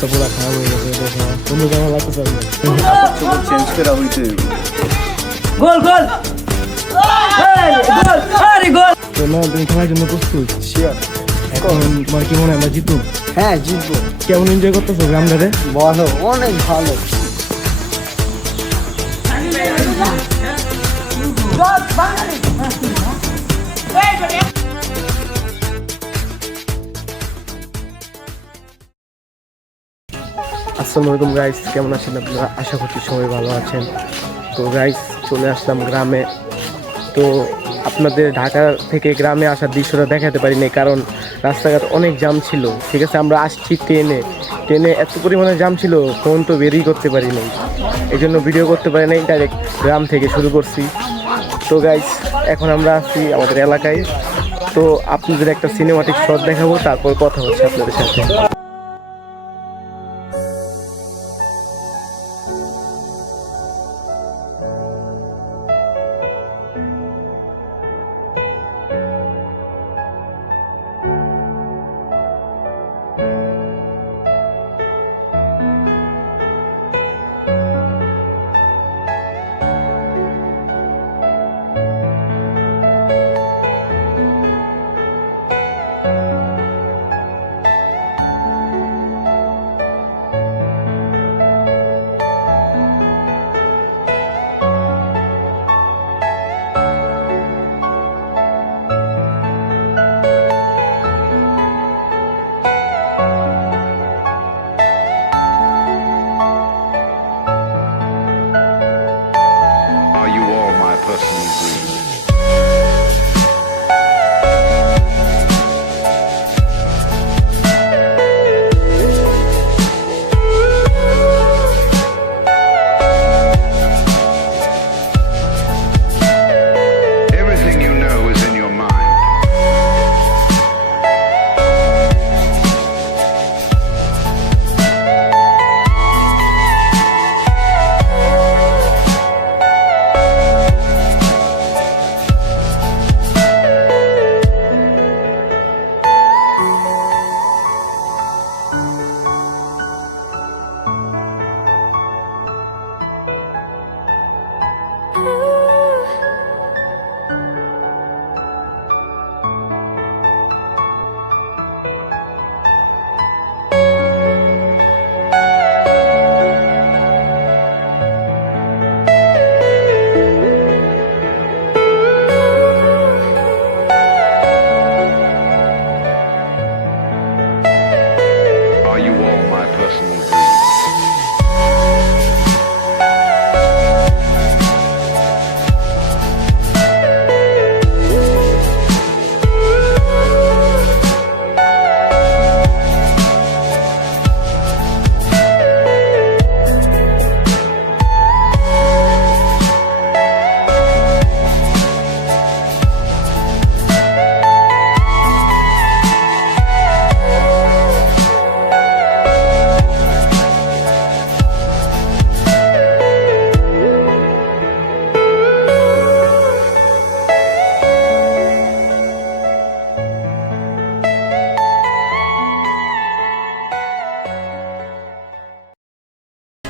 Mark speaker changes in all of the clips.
Speaker 1: অবস্থা পুরো খারাপ হয়ে গেছে দেখে কোনো লাগতেছে না
Speaker 2: চেঞ্জ করা হইতে
Speaker 3: গোল! গোল গোল আরে গোল!
Speaker 1: তো তুমি খেলার জন্য প্রস্তুত?
Speaker 2: শিওর
Speaker 1: এখন তোমার কি মনে হয় আমরা জিতবো?
Speaker 2: হ্যাঁ জিতবো।
Speaker 1: কেমন এনজয় করতেছো গ্রামটারে
Speaker 2: ভালো অনেক ভালো।
Speaker 1: আসসালামু আলাইকুম গাইস কেমন আছেন আপনারা? আশা করছি সবাই ভালো আছেন। তো গাইস চলে আসলাম গ্রামে। তো, আপনাদের ঢাকা থেকে গ্রামে আসার দৃশ্যটা দেখাতে পারিনি, কারণ রাস্তাঘাট অনেক জাম ছিল। ঠিক আছে, আমরা আসছি ট্রেনে। ট্রেনে এত পরিমাণে জাম ছিল, ফোন তো বেরিয়ে করতে পারি নাই। এই জন্য ভিডিও করতে পারি নাই ডাইরেক্ট গ্রাম থেকে শুরু করছি। তো গাইস এখন আমরা আছি আমাদের এলাকায়। তো, আপনাদের একটা সিনেমাটিক শট দেখাবো, তারপর কথা হচ্ছে আপনাদের সাথে।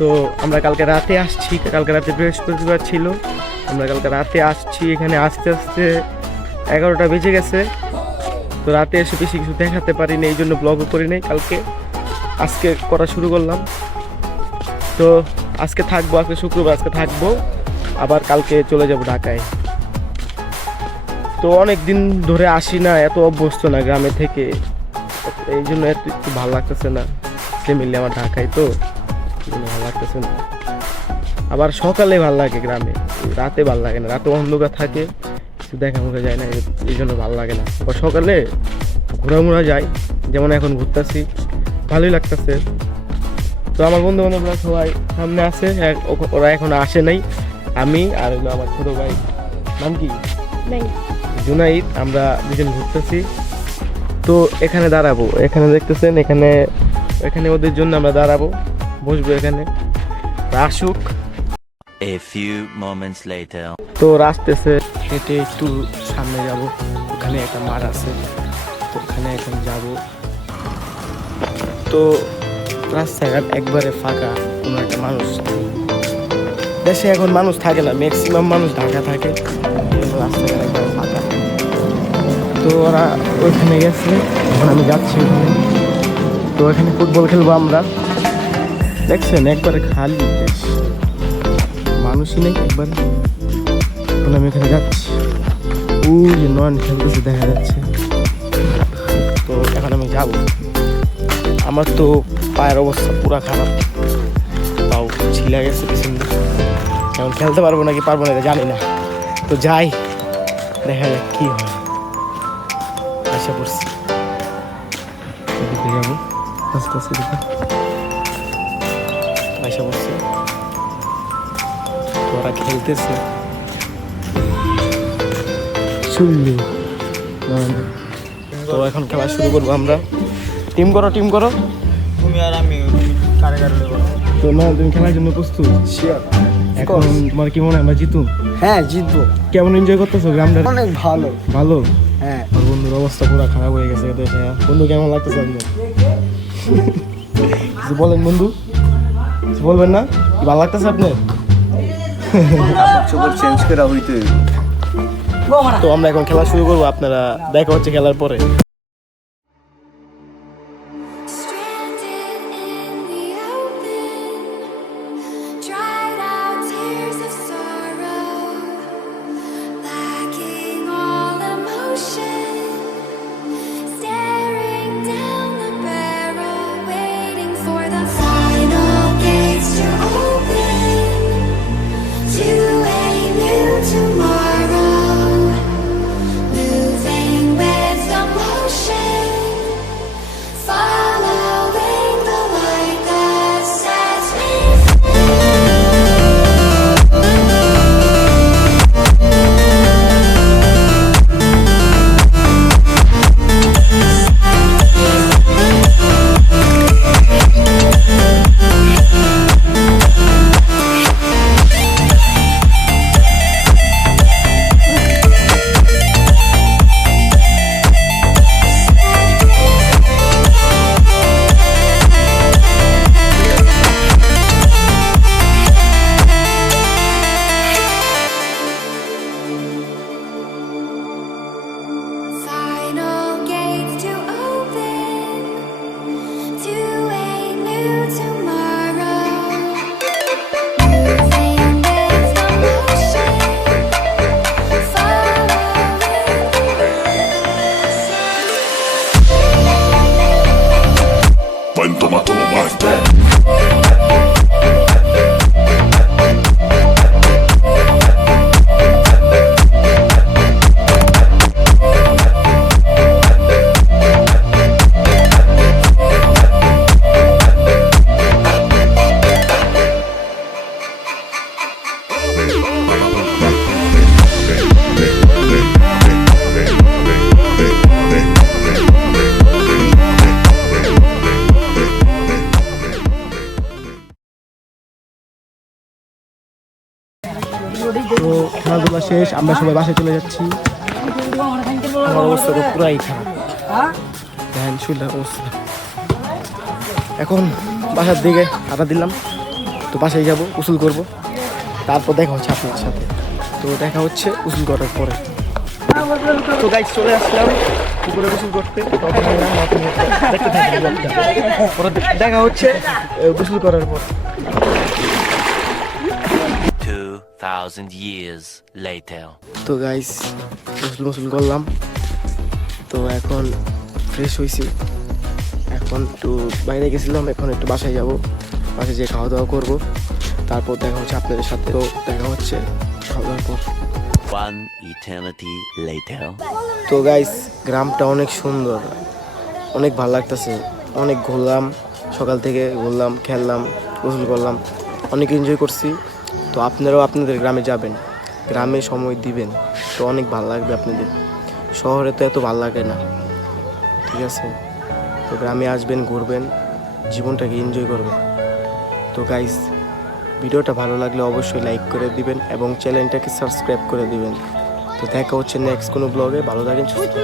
Speaker 1: তো আমরা কালকে রাতে আসছি, কালকে রাতে বৃহস্পতিবার ছিল। আমরা কালকে রাতে আসছি, এখানে আস্তে আস্তে এগারোটা বেজে গেছে। তো রাতে এসে বেশি কিছু দেখাতে পারিনি, এই জন্য ব্লগও করি নাই কালকে। আজকে করা শুরু করলাম। তো আজকে থাকব, আজকে শুক্রবার আজকে থাকব। আবার কালকে চলে যাব ঢাকায়। তো অনেক দিন ধরে আসি না, এত অভ্যস্ত না গ্রামে থেকে। এই জন্য এত একটু ভালো লাগতেছে না। ফ্যামিলি আমার ঢাকায় তো। জন্য ভালো লাগতেছে না। আবার সকালে ভালো লাগে গ্রামে রাতে ভালো লাগে না রাতে অন্ধকার থাকে কিছু দেখা মুখে যায় না এই- জন্য ভালো লাগে না। আবার সকালে ঘোরামুড়া যায় যেমন এখন ঘুরতেছি ভালোই লাগতেছে। তো আমার বন্ধু বান্ধবরা সবাই সামনে আছে ও- ওরা এখন আসে নাই আমি আর হলো আমার ছোট ভাই। নাম কি? জুনাইদ আমরা দুজন ঘুরতেছি। তো এখানে দাঁড়াবো এখানে দেখতেছেন এখানে এখানে ওদের জন্য আমরা দাঁড়াবো। বসবো এখানে। আসুক।
Speaker 4: A few moments later.
Speaker 1: তো আসতেছে। হেঁটে একটু সামনে যাব। ওখানে একটা মাঠ আছে। তো ওখানে এখন যাব। তো রাস্তাঘাট একবারে ফাঁকা কোনো একটা মানুষ দেশে এখন মানুষ থাকে না ম্যাক্সিমাম মানুষ ঢাকা থাকে। রাস্তাঘাট একবারে ফাঁকা। তো ওরা ওইখানে গেছে। এখন আমি যাচ্ছি ওখানে তো এখানে ফুটবল খেলব আমরা। দেখছেন, একবারে খালি মানুষই নেই একবার। আমি এখানে যাচ্ছি। ওই যে নন খেলতেছে, দেখা যাচ্ছে। তো এখন আমি যাব। আমার তো পায়ের অবস্থা পুরো খারাপ। পাও ছিলা গেছে পিছন এখন খেলতে পারব নাকি পারব না জানি না। তো যাই, দেখা যাক কি হয়। আশা করছি। যাব। আস্তে আস্তে করছি তো ওরা খেলতেছে। চুল্লু তো এখন খেলা শুরু করব আমরা। টিম করো টিম করো।
Speaker 2: তুমি আর আমি কারে কারে
Speaker 1: তো না তুমি খেলার জন্য প্রস্তুত? এখন তোমার কি মনে হয় আমরা জিতুম
Speaker 2: হ্যাঁ জিতবো।
Speaker 1: কেমন এনজয় করতেছো গ্রামটা
Speaker 2: অনেক ভালো।
Speaker 1: ভালো?
Speaker 2: হ্যাঁ।
Speaker 1: আর বন্ধুর অবস্থা পুরো খারাপ হয়ে গেছে দেখে বন্ধু কেমন লাগতেছে আপনার? কিছু বলেন বন্ধু। বলবেন না? কি ভালো লাগতেছে আপনার?
Speaker 2: চেঞ্জ করা হইতে
Speaker 1: তো আমরা এখন খেলা শুরু করব আপনারা দেখা হচ্ছে খেলার পরে।
Speaker 5: Fantoma, toma, toma.
Speaker 1: শেষ আমরা সবাই বাসায় চলে যাচ্ছি আমার অবস্থা পুরাই অবস্থা এখন বাসার দিকে হাঁটা দিলাম তো বাসায় যাব উসুল করব তারপর দেখা হচ্ছে আপনার সাথে তো দেখা হচ্ছে উসুল করার পরে তো গাইজ চলে আসলাম পুকুরে গোসল করতে দেখা হচ্ছে গোসল করার পর
Speaker 4: 2,000 years later.
Speaker 1: তো গাইস গোসল গোসল করলাম। তো এখন ফ্রেশ হয়েছি। এখন একটু বাইরে গেছিলাম এখন একটু বাসায় যাব। বাসায় যেয়ে খাওয়া দাওয়া করব। তারপর দেখা হচ্ছে আপনাদের সাথে দেখা হচ্ছে খাওয়া দাওয়ার পর।
Speaker 4: One eternity later.
Speaker 1: তো গাইস গ্রামটা অনেক সুন্দর। অনেক ভালো লাগতেছে। অনেক ঘুরলাম সকাল থেকে ঘুরলাম খেললাম গোসল করলাম। অনেক এনজয় করছি। তো আপনারাও আপনাদের গ্রামে যাবেন। গ্রামে সময় দিবেন। তো অনেক ভালো লাগবে আপনাদের। শহরে তো এত ভালো লাগে না। ঠিক আছে? তো গ্রামে আসবেন, ঘুরবেন, জীবনটাকে এনজয় করবেন। তো গাইস ভিডিওটা ভালো লাগলে অবশ্যই লাইক করে দিবেন এবং চ্যানেলটাকে সাবস্ক্রাইব করে দিবেন। তো দেখা হচ্ছে নেক্সট কোনো ব্লগে ভালো থাকেন, সুস্থ.